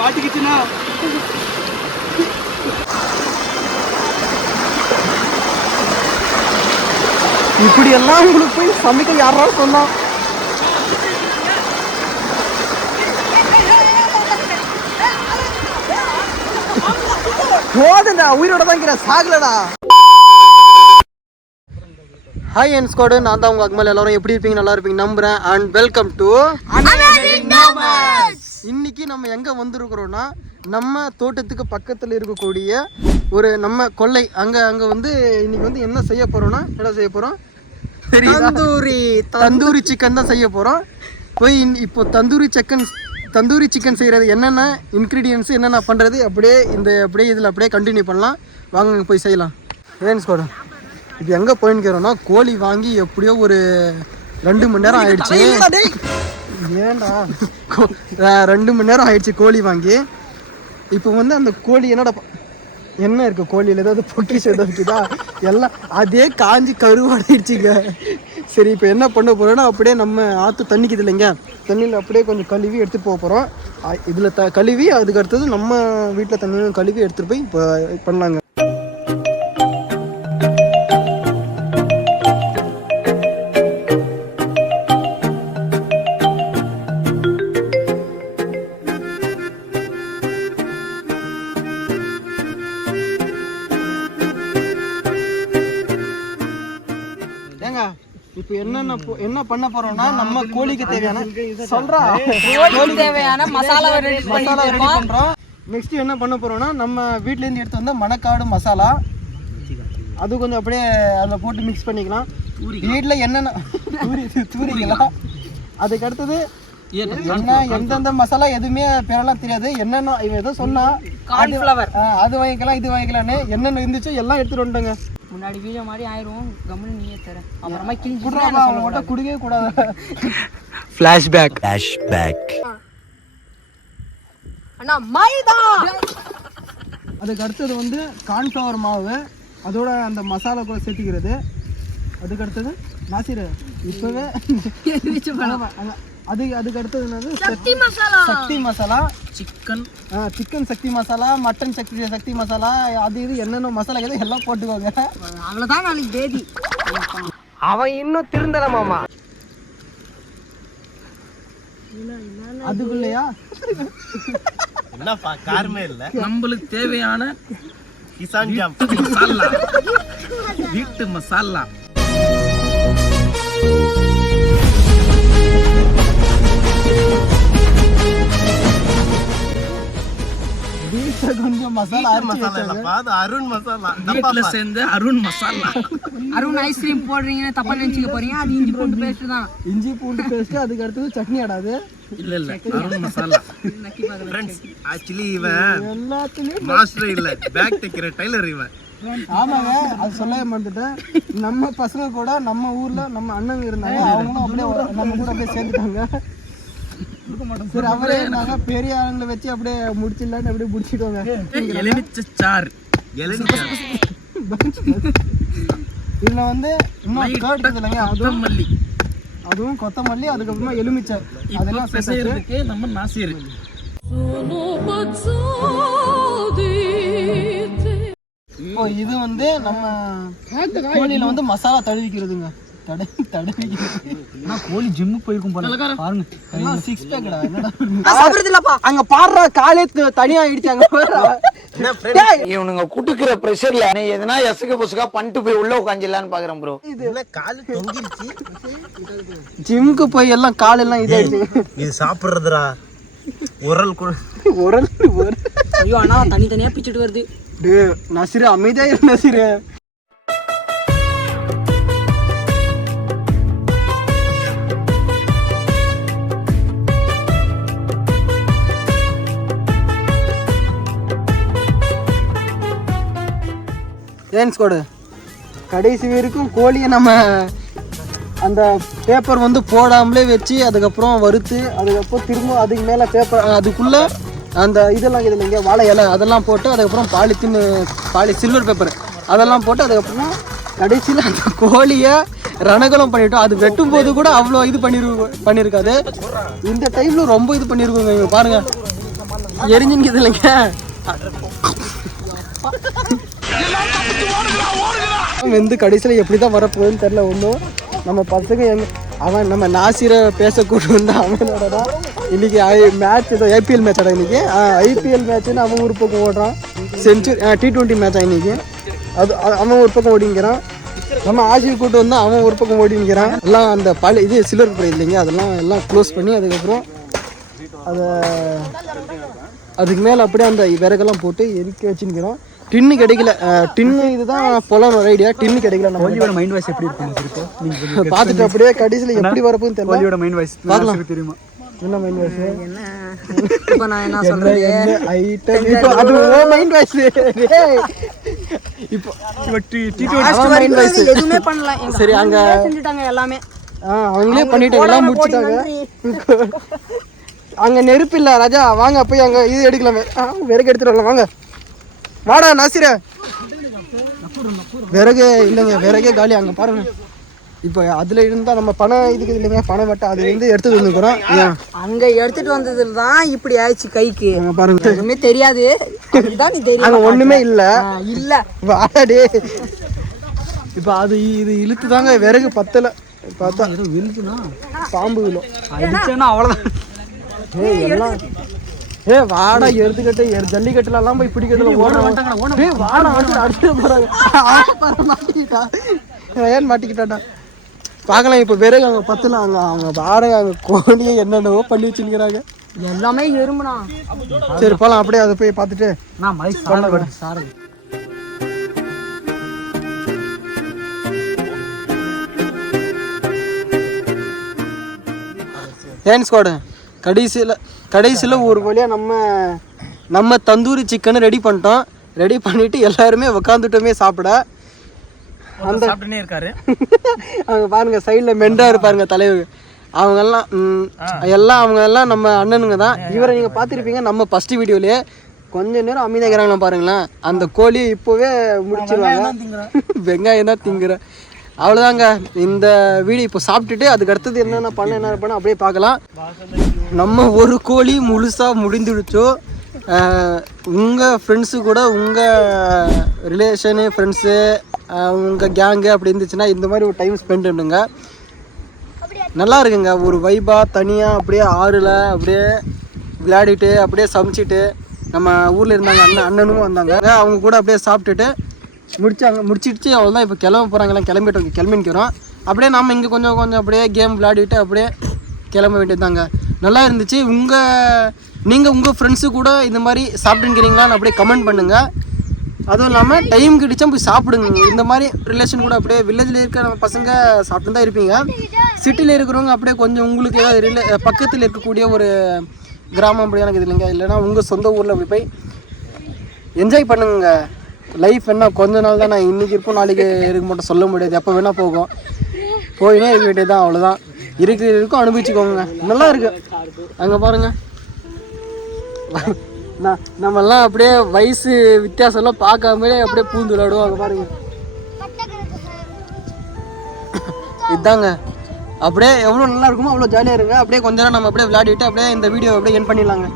மாட்டிக்கிச்சுனா இப்படி எல்லாம் உங்களுக்கு போய் சமைக்க யாராவது சொன்னா போதுடா, உயிரோட தான் சாகலடா. ஹாய் என் ஸ்குவாட், நான் தான் உங்க அக்மல். எல்லாரும் எப்படி இருப்பீங்க? நல்லா இருப்பீங்க நம்புறேன். அண்ட் வெல்கம் டு இன்னைக்கு நம்ம எங்க வந்திருக்கிறோம்னா, நம்ம தோட்டத்துக்கு பக்கத்தில் இருக்கக்கூடிய ஒரு நம்ம கொல்லை அங்க வந்து இன்னைக்கு வந்து என்ன செய்ய போறோம்னா, தந்தூரி சிக்கன் தான் செய்ய போறோம். போய் இப்போ தந்தூரி சிக்கன் செய்கிறது என்னென்ன இன்க்ரீடியன்ஸ் என்னென்ன பண்ணுறது அப்படியே இதில் அப்படியே கண்டினியூ பண்ணலாம். வாங்க போய் செய்யலாம். ஏன்ஸ் கூட இப்போ எங்கே போயின்னுக்கிறோன்னா, கோழி வாங்கி எப்படியோ ஒரு 2 மணி நேரம் ஆயிடுச்சு. ஏண்டா 2 மணி நேரம் ஆயிடுச்சு கோழி வாங்கி. இப்போ வந்து அந்த கோழி என்ன இருக்குது கோழியில்? ஏதாவது பொக்கிஷம் ஏதாவது இருக்குதா? எல்லாம் அதே காஞ்சி கருவாடிடுச்சுங்க. சரி, இப்போ என்ன பண்ண போகிறோன்னா, அப்படியே நம்ம ஆற்று தண்ணிக்குது இல்லைங்க, தண்ணியில் அப்படியே கொஞ்சம் கழுவி எடுத்துகிட்டு போக போகிறோம். இதில் கழுவி அதுக்கு அடுத்தது நம்ம வீட்டில் தண்ணியும் கழுவி எடுத்துகிட்டு போய் இப்போ பண்ணலாங்க. இப்போ என்ன பண்ண போறோம்னா, நம்ம கோழிக்கு தேவையான மசாலா ரெடி பண்றோம். நெக்ஸ்ட் என்ன பண்ண போறோம்னா, நம்ம வீட்ல இருந்து எடுத்து வந்த மணக்காடு மசாலா, அது கொஞ்சம் அப்படியே அதில் போட்டு மிக்ஸ் பண்ணிக்கலாம். வீட்டில் என்னென்ன தூரிக்கலாம். அதுக்கு அடுத்தது எந்தெந்த மசாலா எதுவுமே பேரெல்லாம் தெரியாது. என்னென்ன இவன் எதோ சொன்னா அது வாங்கிக்கலாம் இது வாங்கிக்கலான்னு என்னென்ன இருந்துச்சோ எல்லாம் எடுத்துட்டு வந்துட்டோங்க. முன்னாடி வீடியோ மாதிரி ஆயிரும், கம்முன்னு நீயே தர. அப்புறமா குடிக்கவே கூடாது. ஃபிளாஷ்பேக் அண்ணா மைதா. அதுக்கு அடுத்தது வந்து கார்ன்ஃப்ளவர் மாவு, அதோட அந்த மசாலா கூட சேர்த்துக்கிறது. அதுக்கு அடுத்தது நாசிர் இப்பவே அதுக்கு அடுத்தது என்னது, சக்தி மசாலா, சிக்கன் சக்தி மசாலா, மட்டன் சக்தி மசாலா, அது இது என்னென்ன மசாலா எல்லாம் போட்டுக்கோங்க. அவ்வளவுதான் நாளைக்கு தேதி. அவன் இன்னும் திருந்தல மாமா. அதுக்குள்ளயா என்னப்பா காரமே இல்ல. நம்மளுக்கு தேவையான கிசான் ஜாம் மசாலா, வீட்டு மசாலா. கொஞ்சம் மசாலா அருண் மசாலா வீட்டுல சேர்ந்து அருண் மசாலா. அருண் ஐஸ்கிரீம் போடுறீங்கன்னு தப்பா நினைச்சுக்க போறீங்க. அது இஞ்சி பூண்டு பேஸ்ட் தான். இஞ்சி பூண்டு பேஸ்ட். அதுக்கு அடுத்தது சட்னி ஆடாது. இல்ல அருண் மசாலா. ஃப்ரெண்ட்ஸ், ஆக்சுவலி இவன் எல்லாத்துலயும் மாஸ்டர் இல்ல, பேக் தைக்கிற டெய்லர் இவன். ஆமாங்க, அது சொல்லவே மறந்துட்டேன். நம்ம பசங்க கூட நம்ம ஊர்ல நம்ம அண்ணன் இருந்தாங்க, அவங்களும் அப்படியே நம்ம கூட அப்படியே சேர்ந்துட்டாங்க. சரி, அவரே நாங்க பெரிய ஆளுங்களை வச்சு அப்படியே முடிச்சிடலான்னு அப்படியே முடிச்சிடுவாங்க. எலுமிச்சை இதுல வந்து இன்னும் கேர்டு இல்லைங்க, அதுவும் கொத்தமல்லி, அதுக்கப்புறமா எலுமிச்சை, அதெல்லாம் சேர்த்து நம்ம நாசிர். இப்போ இது வந்து நம்ம கோழியில வந்து மசாலா தடவிக்கிறதுங்க. கோழி ஜிம்முக்கு போயிருக்கும் போல பாருங்க. அங்க பாடுற காலே தனியா ஆயிடுச்சாங்க. இவனுங்க குடுக்குற பிரஷர்ல எதனா எசக பொசுகா பண்ணிட்டு போய் உள்ள உட்காந்துலான்னு பாக்குறேன் ப்ரோ. ஜிம்முக்கு போய் எல்லாம் கால் எல்லாம் இதாயிடுச்சு. இது சாப்பிடுறதுடா உரல். ஐயோ அண்ணா, தனியா பிச்சுட்டு வருது. நசிரு அமைதியா இரு நசிரு. ஏன்ஸ் கோடு கடைசி வரைக்கும் கோழியை நம்ம அந்த பேப்பர் வந்து போடாமலே வச்சு அதுக்கப்புறம் வறுத்து அதுக்கப்புறம் திரும்ப அதுக்கு மேலே பேப்பர் அதுக்குள்ளே அந்த இதெல்லாம் இது இல்லைங்க, வாழை இலை அதெல்லாம் போட்டு அதுக்கப்புறம் சில்வர் பேப்பர் அதெல்லாம் போட்டு அதுக்கப்புறம் கடைசியில் அந்த கோழியை ரணகலம் பண்ணிட்டோம். அது வெட்டும் போது கூட அவ்வளோ இது பண்ணியிருக்காது. இந்த டைமில் ரொம்ப இது பண்ணியிருக்கோங்க. இங்கே பாருங்கள், எரிஞ்சுங்குது இல்லைங்க. வந்து கடைசியில் எப்படி தான் வரப்போகுதுன்னு தெரில ஒன்றும். நம்ம பசங்க அவன் நம்ம நாசிரை பேசக்கூட்டு வந்து அவனோட தான் இன்னைக்கு மேட்ச் ஏதோ ஐபிஎல் மேட்ச் ஆடா இன்னைக்கு. ஐபிஎல் மேட்ச்னு அவன் ஒரு பக்கம் ஓடுறான். செஞ்சுரி T20 மேட்ச் இன்னைக்கு. அது அவன் ஒரு பக்கம் ஓடிங்கிறான். நம்ம ஆசிரியர் கூட்டு வந்து அவன் ஒரு பக்கம் ஓடிங்கிறான். எல்லாம் அந்த இது சில்வர் ப்ரைஸ் இல்லைங்க, அதெல்லாம் எல்லாம் க்ளோஸ் பண்ணி அதுக்கப்புறம் அதை அதுக்கு மேலே அப்படியே அந்த விறகெல்லாம் போட்டு எரிக்க வச்சுக்கிறோம். டின்னு கிடைக்கல. டின்னு இதுதான் போலாம் ஒரு ஐடியா. டின்னு கிடைக்கல. நம்ம மைண்ட் வாய்ஸ் எப்படி இருக்கும் பார்த்துட்டு அப்படியே கடைசியில் எப்படி வரப்போன்னு தெரியல. மைண்ட் வாய்ஸ் பார்க்கலாம். தெரியுமா என்ன மைண்ட் வாய்ஸ்? இப்போ நான் என்ன சொல்றது? ஐட்டம் இப்போ அது மைண்ட் வாய்ஸ். இப்போ மைண்ட் வாய்ஸ் எதுவுமே பண்ணல. சரி அங்க செஞ்சுட்டாங்க எல்லாமே. அவங்களே பண்ணிட்டாங்க, எல்லாம் முடிச்சிட்டாங்க. அங்க நெருப்பு இல்ல ராஜா, வாங்க போய் அங்க இது எடுக்கலாமே. விறகு எடுத்துட்டு வரலாம் வாங்க. வாடா நாசிர. விறகு இல்லைங்க, விறகே காலி. அங்க பாருங்க. இப்போ அதுல இருந்தா நம்ம பணம் இதுக்கு இல்லைங்க, பணம் வட்ட அதுல இருந்து எடுத்துட்டு வந்துக்கிறோம். அங்க எடுத்துட்டு வந்ததுல தான் இப்படி ஆயிடுச்சு கைக்கு. பாருங்க, ஒண்ணுமே தெரியாது. அதுதான் நீ தெரியும். அங்க ஒண்ணுமே இல்ல. இல்ல வாடே. இப்போ அது இது இழுத்து தாங்க விறகு பத்தல. பார்த்தா விழுதுனா பாம்பு விழும். அடிச்சேன்னா அவ்வளோதான். எல்லாம் வாடா எடுத்துக்கிட்டு ஜல்லிக்கட்டுல எல்லாம் போய் பிடிக்கிறதுல ஓடுறாங்க. வாடா அடிச்சுட்டு போறாங்க. ஏன் மாட்டிக்கிட்டாடா பார்க்கலாம். இப்போ விறகு அங்கே பத்தல. அவங்க வாடகை அங்கே கோழியை என்னென்னவோ பண்ணி வச்சுக்கிறாங்க. எல்லாமே எறும்புனா. சரி போகலாம், அப்படியே அதை போய் பார்த்துட்டு நான் மலை சாரது ஏன் ஸ்குவாடு கடைசியில் ஒரு வழியாக நம்ம தந்தூரி சிக்கனை ரெடி பண்ணிட்டோம். ரெடி பண்ணிவிட்டு எல்லாருமே உக்காந்துட்டோமே சாப்பிட. அந்த சாப்பிட்டுனே இருக்காரு. அவங்க பாருங்க சைடில் மெண்டா இருப்பாருங்க தலைவர். அவங்க எல்லாம் நம்ம அண்ணனுங்க தான். இவரை நீங்கள் பார்த்துருப்பீங்க நம்ம ஃபஸ்ட்டு வீடியோலேயே. கொஞ்ச நேரம் அமைதியாகிறாங்களா பாருங்களேன். அந்த கோழியை இப்போவே முடிச்சிருவாங்க. வெங்காயம் தான் திங்குறேன். அவ்வளோதாங்க இந்த வீடியோ. இப்போ சாப்பிட்டுட்டு அதுக்கு அடுத்தது என்னென்ன பண்ண அப்படியே பார்க்கலாம். நம்ம ஒரு கோழி முழுசாக முடிந்துடுச்சோ. உங்கள் ஃப்ரெண்ட்ஸு கூட உங்கள் ரிலேஷனு ஃப்ரெண்ட்ஸு உங்கள் கேங்கு அப்படி இருந்துச்சுன்னா இந்த மாதிரி ஒரு டைம் ஸ்பெண்ட் பண்ணுங்க. நல்லா இருக்குங்க. ஒரு வைபாக தனியாக அப்படியே ஆறில் அப்படியே விளையாடிட்டு அப்படியே சமைச்சிட்டு நம்ம ஊரில் இருந்தாங்க அண்ணனும் வந்தாங்க. அவங்க கூட அப்படியே சாப்பிட்டுட்டு முடிச்சிடுச்சு. அவ்வளோதான். இப்போ கிளம்ப போகிறாங்களாம். கிளம்பிக்கிறோம். அப்படியே நம்ம இங்கே கொஞ்சம் அப்படியே கேம் விளையாடிட்டு அப்படியே கிளம்ப வேண்டியதாங்க. நல்லா இருந்துச்சு. நீங்கள் உங்கள் ஃப்ரெண்ட்ஸு கூட இந்த மாதிரி சாப்பிட்டுங்கிறீங்களான்னு அப்படியே கமெண்ட் பண்ணுங்கள். அதுவும் இல்லாமல் டைம் கிடச்சா போய் சாப்பிடுங்க. இந்த மாதிரி ரிலேஷன் கூட அப்படியே வில்லேஜில் இருக்க நம்ம பசங்க சாப்பிட்டு தான் இருப்பீங்க. சிட்டியில் இருக்கிறவங்க அப்படியே கொஞ்சம் உங்களுக்கு ஏதாவது பக்கத்தில் இருக்கக்கூடிய ஒரு கிராமம் அப்படியே எனக்கு இது இல்லைங்க. இல்லைனா உங்கள் சொந்த ஊரில் அப்படி போய் என்ஜாய் பண்ணுங்க. லைஃப் என்ன கொஞ்ச நாள் தான். நான் இன்றைக்கி இருப்போம் நாளைக்கு இருக்க மாட்டோம் சொல்ல முடியாது. எப்போ வேணால் போயினே இருக்க வேண்டியது தான். அவ்வளோதான். இருக்கும் அனுபவிச்சுக்கோங்க. நல்லா இருக்கு. அங்கே பாருங்கள் நம்மெல்லாம் அப்படியே வயசு வித்தியாசம்லாம் பார்க்காமலே அப்படியே பூந்து விளையாடுவோம். அங்கே பாருங்கள் இதாங்க. அப்படியே எவ்வளோ நல்லா இருக்குமோ அவ்வளோ ஜாலியாக இருங்க. அப்படியே கொஞ்ச நேரம் நம்ம அப்படியே விளையாடிட்டு அப்படியே இந்த வீடியோ அப்படியே என் பண்ணிடலாங்க.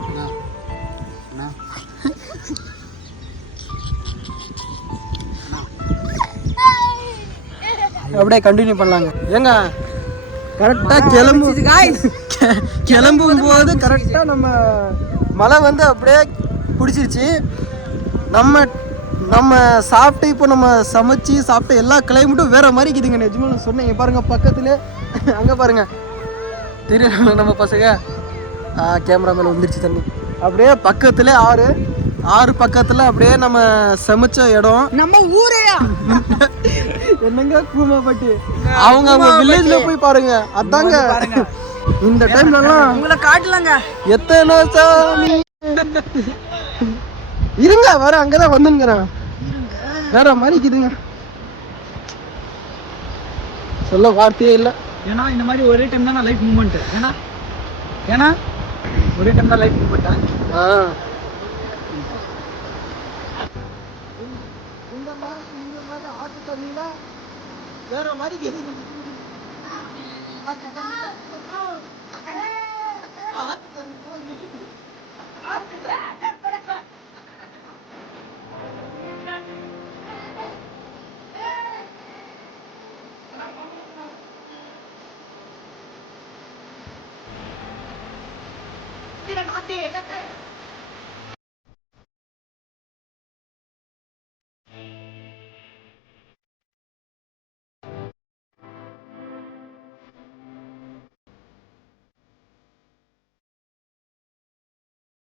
அப்படியே கண்டினியூ பண்ணலாங்க. ஏங்க கரெக்டாக கிளம்பும் போது கரெக்டாக நம்ம மழை வந்து அப்படியே பிடிச்சிருச்சு. நம்ம சாப்பிட்டு இப்போ நம்ம சமைச்சு சாப்பிட்டு எல்லா கிளைமேட்டும் வேறு மாதிரி இருக்குதுங்க. நிஜமாக நான் சொன்னேன். பாருங்கள் பக்கத்தில் அங்கே பாருங்கள் தெரியல நம்ம பசங்க. கேமரா மேலே வந்துருச்சு தண்ணி. அப்படியே பக்கத்தில் ஆறு பக்கத்தில் அப்படியே நம்ம சமைச்ச இடம். நம்ம ஊரையா என்னங்க கூமாப்பட்டி. அவங்க வில்லேஜ்ல போய் பாருங்க. அதாங்க இந்த டைம்லலாம் உங்களை காட்டலாங்க. எத்தனை சாமி இருங்க வர அங்கதான் வந்துங்கிறேன். வேற மாதிரி இருக்குதுங்க. சொல்ல வார்த்தையே இல்லை. ஏன்னா இந்த மாதிரி ஒரே டைம் தான் லைஃப் மூமெண்ட். ஏன்னா ஒரே டைம் தான் லைஃப் மூமெண்ட்டா. இந்த மாதிரி ஆட்டு தண்ணியில வேற மாதிரி கேக்குது. பத்திர நாட்டே